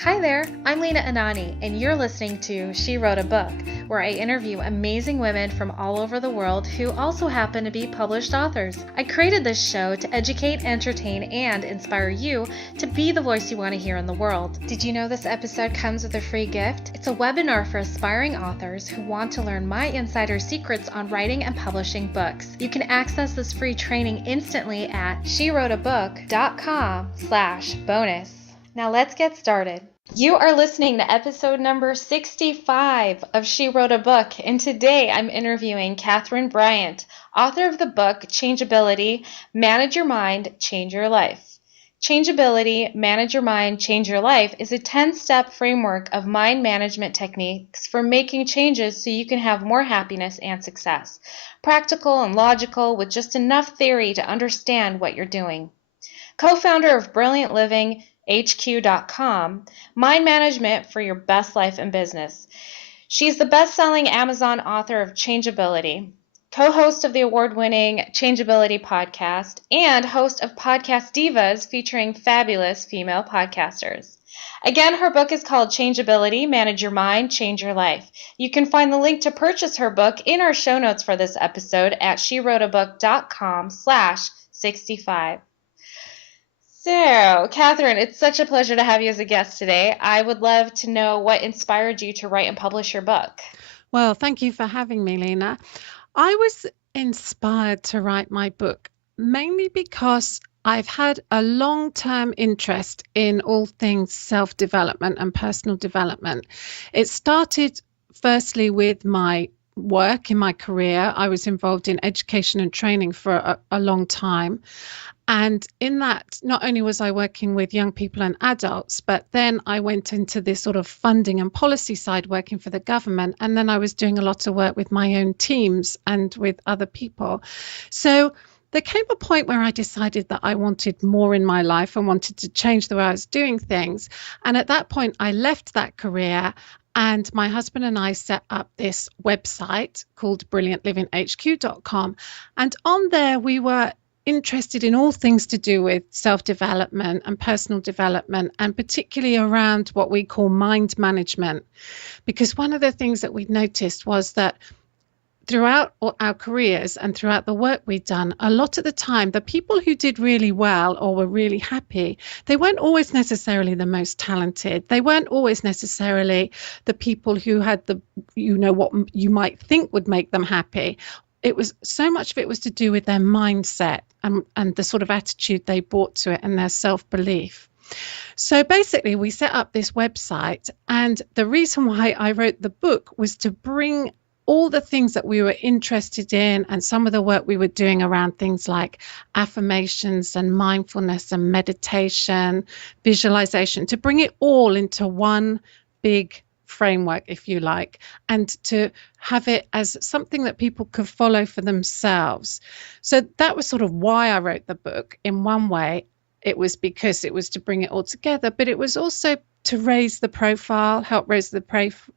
Hi there, I'm Lena Anani, and you're listening to She Wrote a Book, where I interview amazing women from all over the world who also happen to be published authors. I created this show to educate, entertain, and inspire you to be the voice you want to hear in the world. Did you know this episode comes with a free gift? It's a webinar for aspiring authors who want to learn my insider secrets on writing and publishing books. You can access this free training instantly at SheWroteABook.com/bonus. Now let's get started. You are listening to episode number 65 of She Wrote a Book, and today I'm interviewing Kathryn Bryant, author of the book Changeability, Manage Your Mind, Change Your Life. Changeability, Manage Your Mind, Change Your Life is a 10-step framework of mind management techniques for making changes so you can have more happiness and success. Practical and logical with just enough theory to understand what you're doing. Co-founder of Brilliant Living, HQ.com, mind management for your best life and business. She's the best-selling Amazon author of Changeability, co-host of the award-winning Changeability podcast, and host of Podcast Divas featuring fabulous female podcasters. Again, her book is called Changeability, Manage Your Mind, Change Your Life. You can find the link to purchase her book in our show notes for this episode at SheWroteABook.com/65. So, Kathryn, it's such a pleasure to have you as a guest today. I would love to know what inspired you to write and publish your book. Well, thank you for having me, Lena. I was inspired to write my book mainly because I've had a long-term interest in all things self-development and personal development. It started firstly with my work in my career. I was involved in education and training for a long time. And in that, not only was I working with young people and adults, but then I went into this sort of funding and policy side, working for the government. And then I was doing a lot of work with my own teams and with other people. So there came a point where I decided that I wanted more in my life and wanted to change the way I was doing things. And at that point, I left that career. And my husband and I set up this website called brilliantlivinghq.com. And on there, we were interested in all things to do with self-development and personal development, and particularly around what we call mind management. Because one of the things that we noticed was that throughout our careers and throughout the work we'd done, a lot of the time, the people who did really well or were really happy, they weren't always necessarily the most talented. They weren't always necessarily the people who had the, what you might think would make them happy. It was so much of it was to do with their mindset and the sort of attitude they brought to it and their self-belief. So basically, we set up this website, and the reason why I wrote the book was to bring all the things that we were interested in and some of the work we were doing around things like affirmations and mindfulness and meditation, visualization, to bring it all into one big framework, if you like, and to have it as something that people could follow for themselves. So that was sort of why I wrote the book. In one way, it was because it was to bring it all together, but it was also to raise the profile, help raise the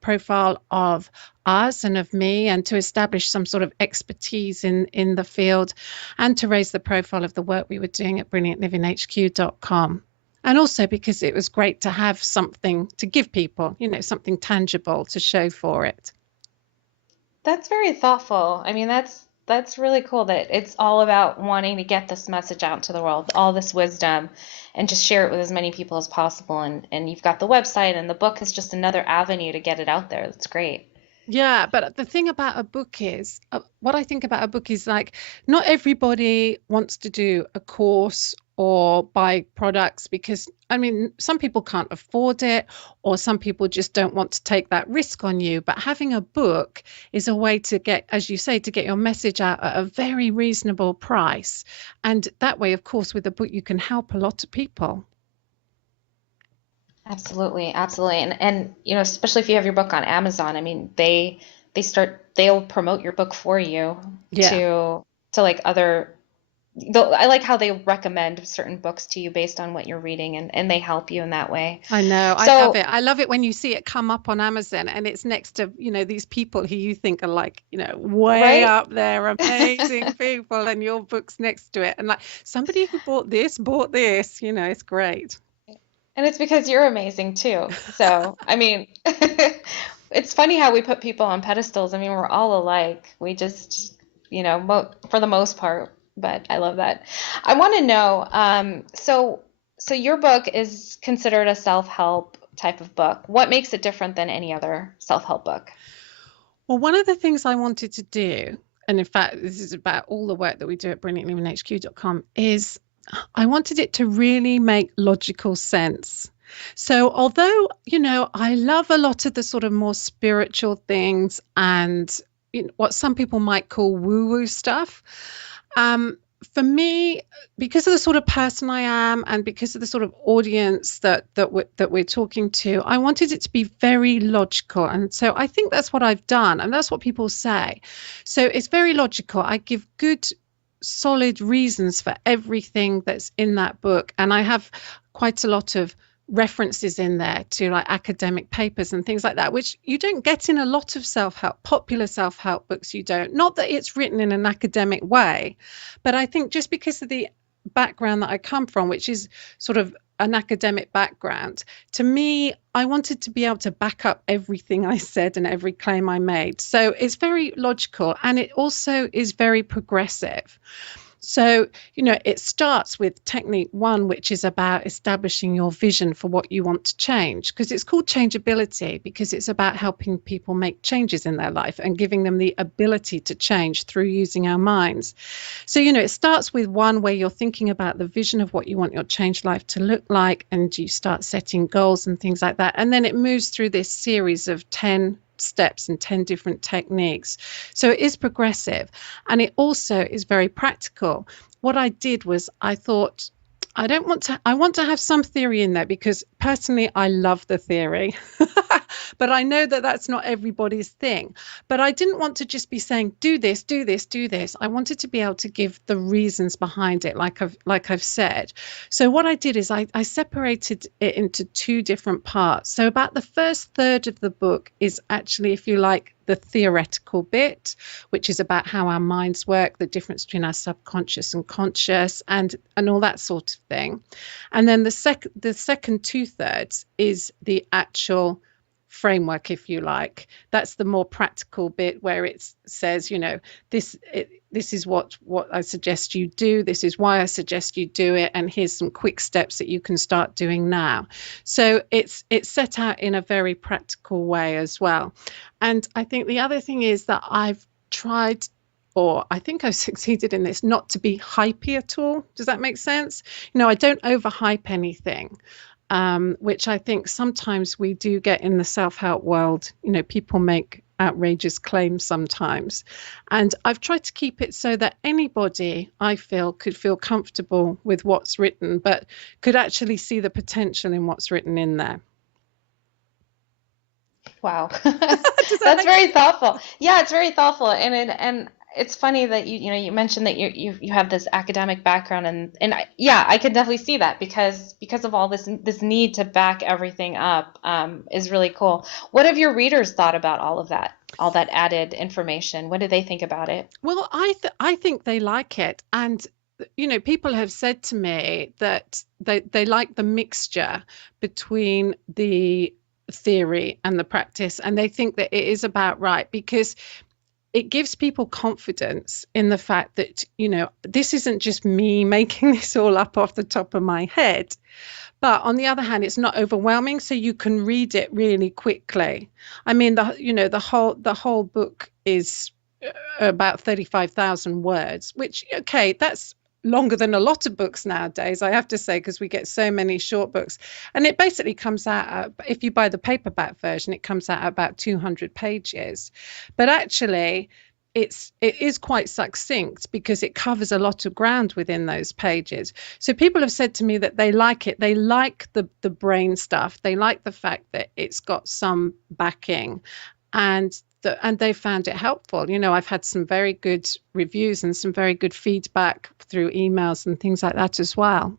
profile of us and of me, and to establish some sort of expertise in the field, and to raise the profile of the work we were doing at brilliantlivinghq.com. And also because it was great to have something to give people, something tangible to show for it. That's very thoughtful. I mean, that's really cool that it's all about wanting to get this message out to the world, all this wisdom, and just share it with as many people as possible. And you've got the website, and the book is just another avenue to get it out there. That's great. Yeah, but the thing about a book is, what I think about a book is like, not everybody wants to do a course or buy products because, some people can't afford it, or some people just don't want to take that risk on you. But having a book is a way to get, as you say, to get your message out at a very reasonable price. And that way, of course, with a book, you can help a lot of people. Absolutely, absolutely. And especially if you have your book on Amazon, they'll promote your book for you. Yeah. to like other. I like how they recommend certain books to you based on what you're reading, and they help you in that way. I know. I love it. I love it when you see it come up on Amazon and it's next to, these people who you think are like, way Right? up there, amazing people, and your book's next to it. And like somebody who bought this, it's great. And it's because you're amazing too. So, I mean, it's funny how we put people on pedestals. I mean, we're all alike. We just, mo for the most part, but I love that. I want to know, so your book is considered a self-help type of book. What makes it different than any other self-help book? Well, one of the things I wanted to do, and in fact, this is about all the work that we do at brilliantlemonhq.com, is I wanted it to really make logical sense. So, although, I love a lot of the sort of more spiritual things and what some people might call woo-woo stuff, um, for me, because of the sort of person I am and because of the sort of audience that we're talking to, I wanted it to be very logical. And so I think that's what I've done, and that's what people say. So it's very logical. I give good solid reasons for everything that's in that book, and I have quite a lot of references in there to like academic papers and things like that, which you don't get in a lot of popular self-help books. You don't, not that it's written in an academic way, but I think just because of the background that I come from, which is sort of an academic background, to me, I wanted to be able to back up everything I said and every claim I made. So it's very logical, and it also is very progressive. So, it starts with technique one, which is about establishing your vision for what you want to change, because it's called changeability, because it's about helping people make changes in their life and giving them the ability to change through using our minds. So, it starts with one where you're thinking about the vision of what you want your changed life to look like, and you start setting goals and things like that. And then it moves through this series of 10 steps and 10 different techniques. So it is progressive, and it also is very practical. What I did was I thought, I want to have some theory in there, because personally I love the theory. But I know that that's not everybody's thing. But I didn't want to just be saying, do this, do this, do this. I wanted to be able to give the reasons behind it, like I've said. So what I did is I separated it into two different parts. So about the first third of the book is actually, if you like, the theoretical bit, which is about how our minds work, the difference between our subconscious and conscious, and all that sort of thing. And then the second two-thirds is the actual framework, if you like. That's the more practical bit, where it says, this is what I suggest you do, this is why I suggest you do it, and here's some quick steps that you can start doing now. So it's set out in a very practical way as well. And I think the other thing is that I've tried, or I think I've succeeded in this, not to be hypey at all. Does that make sense? I don't overhype anything. Which I think sometimes we do get in the self-help world. People make outrageous claims sometimes. And I've tried to keep it so that anybody, I feel, could feel comfortable with what's written, but could actually see the potential in what's written in there. Wow. That's very thoughtful. Yeah, it's very thoughtful. And it's funny that you mentioned that you have this academic background, and yeah, I can definitely see that, because of all this need to back everything up is really cool. What have your readers thought about all that added information? What do they think about it? Well, I think they like it, and people have said to me that they like the mixture between the theory and the practice, and they think that it is about right, because it gives people confidence in the fact that, this isn't just me making this all up off the top of my head. But on the other hand, it's not overwhelming, so you can read it really quickly. I mean, the whole book is about 35,000 words, which, okay, that's longer than a lot of books nowadays, I have to say, because we get so many short books. And it basically comes out, if you buy the paperback version, it comes out about 200 pages. But actually, it is quite succinct, because it covers a lot of ground within those pages. So people have said to me that they like it. They like the brain stuff. They like the fact that it's got some backing, and they found it helpful. I've had some very good reviews and some very good feedback through emails and things like that as well.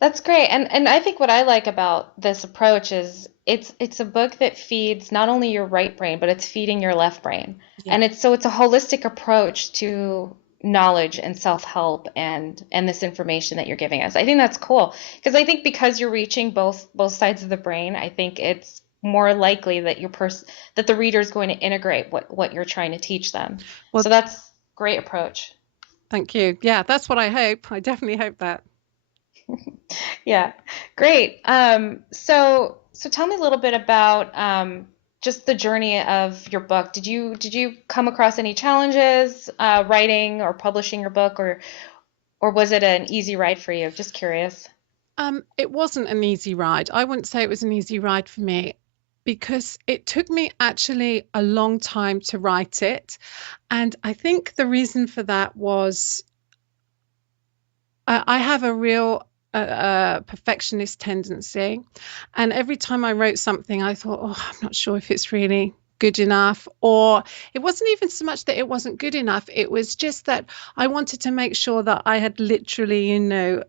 That's great. And I think what I like about this approach is it's a book that feeds not only your right brain, but it's feeding your left brain. Yeah. And it's a holistic approach to knowledge and self-help and this information that you're giving us. I think that's cool because I think because you're reaching both sides of the brain, I think it's more likely that that the reader is going to integrate what you're trying to teach them. Well, So that's a great approach. thank you. Yeah, that's what I hope. I definitely hope that. Yeah, great. So tell me a little bit about just the journey of your book. Did you come across any challenges writing or publishing your book, or was it an easy ride for you? Just curious. It wasn't an easy ride. I wouldn't say it was an easy ride for me because it took me actually a long time to write it. And I think the reason for that was I have a real perfectionist tendency. And every time I wrote something, I thought, oh, I'm not sure if it's really good enough. Or it wasn't even so much that it wasn't good enough. It was just that I wanted to make sure that I had literally,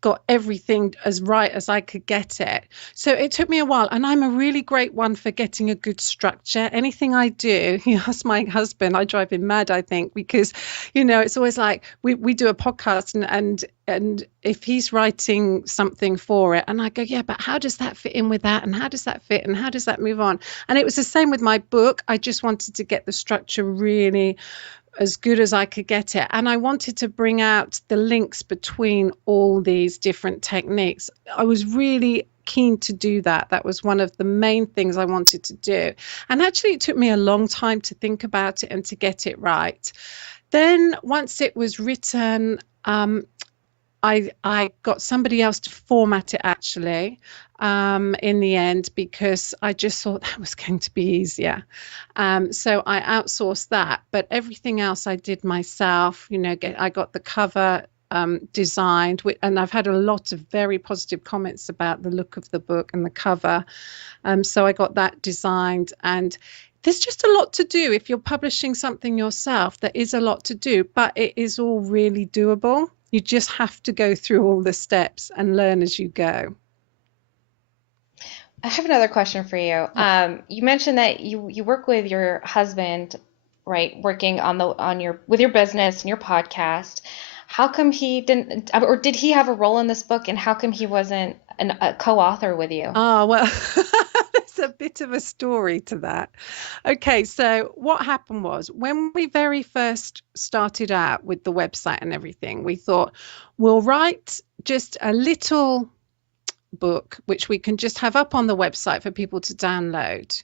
got everything as right as I could get it. So it took me a while, and I'm a really great one for getting a good structure. Anything I do, you ask my husband, I drive him mad, I think, because, it's always like we do a podcast and if he's writing something for it and I go, yeah, but how does that fit in with that? And how does that fit? And how does that move on? And it was the same with my book. I just wanted to get the structure really as good as I could get it. And I wanted to bring out the links between all these different techniques. I was really keen to do that. That was one of the main things I wanted to do. And actually, it took me a long time to think about it and to get it right. Then once it was written, I got somebody else to format it actually in the end because I just thought that was going to be easier. So I outsourced that, but everything else I did myself. I got the cover designed, and I've had a lot of very positive comments about the look of the book and the cover. So I got that designed, and there's just a lot to do. If you're publishing something yourself, there is a lot to do, but it is all really doable. You just have to go through all the steps and learn as you go. I have another question for you. You mentioned that you work with your husband, right? Working with your business and your podcast. How come he didn't, or did he have a role in this book? And how come he wasn't a co-author with you? Oh, well, there's a bit of a story to that. Okay, so what happened was when we very first started out with the website and everything, we thought we'll write just a little book which we can just have up on the website for people to download,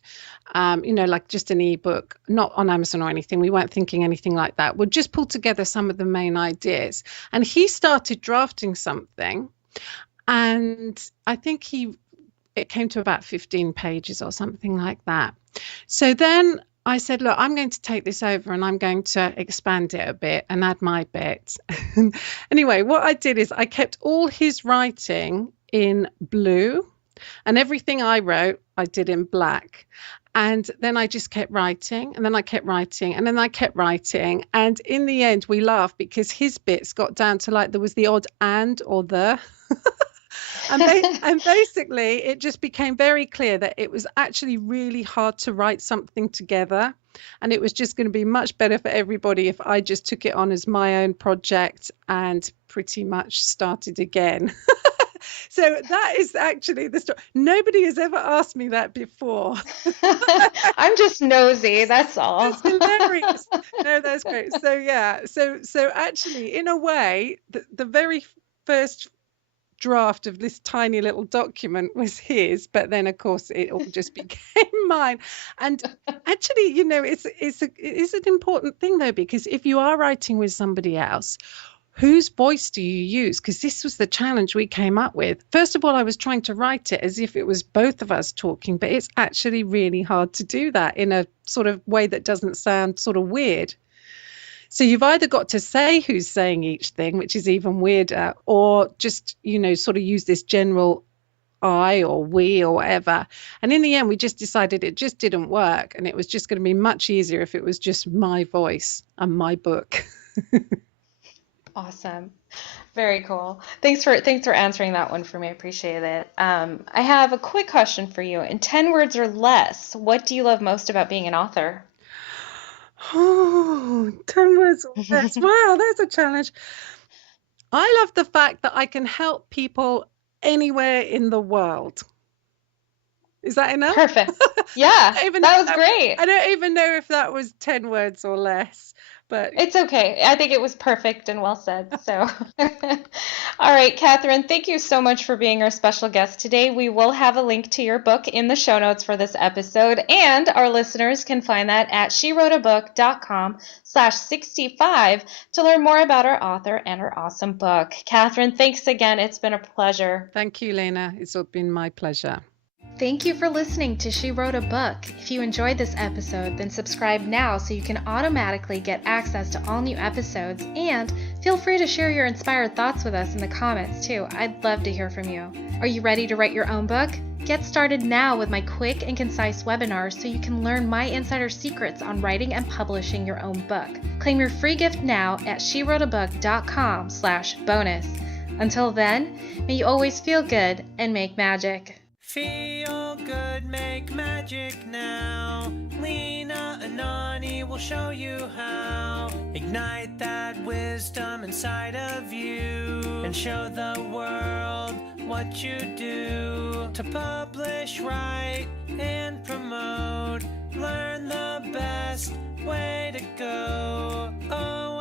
like just an ebook, not on Amazon or anything. We weren't thinking anything like that. We'll just pull together some of the main ideas. And he started drafting something, and I think it came to about 15 pages or something like that. So then I said, look, I'm going to take this over and I'm going to expand it a bit and add my bit. Anyway, what I did is I kept all his writing in blue, and everything I wrote, I did in black. And then I just kept writing, and then I kept writing, and then I kept writing. And in the end, we laughed because his bits got down to like there was the odd and or the. And basically, it just became very clear that it was actually really hard to write something together. And it was just going to be much better for everybody if I just took it on as my own project and pretty much started again. So that is actually the story. Nobody has ever asked me that before. I'm just nosy, that's all. That's hilarious. No, that's great. So yeah, so actually, in a way, the very first draft of this tiny little document was his, but then of course it all just became mine. And actually, it is an important thing though, because if you are writing with somebody else, whose voice do you use? Because this was the challenge we came up with. First of all, I was trying to write it as if it was both of us talking, but it's actually really hard to do that in a sort of way that doesn't sound sort of weird. So you've either got to say who's saying each thing, which is even weirder, or just, sort of use this general I or we or whatever. And in the end, we just decided it just didn't work. And it was just going to be much easier if it was just my voice and my book. Awesome. Very cool. Thanks for answering that one for me. I appreciate it. I have a quick question for you. In 10 words or less, what do you love most about being an author? Oh, 10 words or less. Wow, that's a challenge. I love the fact that I can help people anywhere in the world. Is that enough? Perfect. Yeah, that was great. I don't even know if that was 10 words or less, but It's okay. I think it was perfect and well said. So, all right, Kathryn, thank you so much for being our special guest today. We will have a link to your book in the show notes for this episode, and our listeners can find that at SheWroteABook.com/65 to learn more about our author and her awesome book. Kathryn, thanks again. It's been a pleasure. thank you, Lena. It's been my pleasure. Thank you for listening to She Wrote a Book. If you enjoyed this episode, then subscribe now so you can automatically get access to all new episodes, and feel free to share your inspired thoughts with us in the comments too. I'd love to hear from you. Are you ready to write your own book? Get started now with my quick and concise webinars so you can learn my insider secrets on writing and publishing your own book. Claim your free gift now at SheWroteABook.com/bonus. Until then, may you always feel good and make magic. Feel good, make magic now. Lena, Anani will show you how. Ignite that wisdom inside of you and show the world what you do. To publish, write, and promote, learn the best way to go. Oh,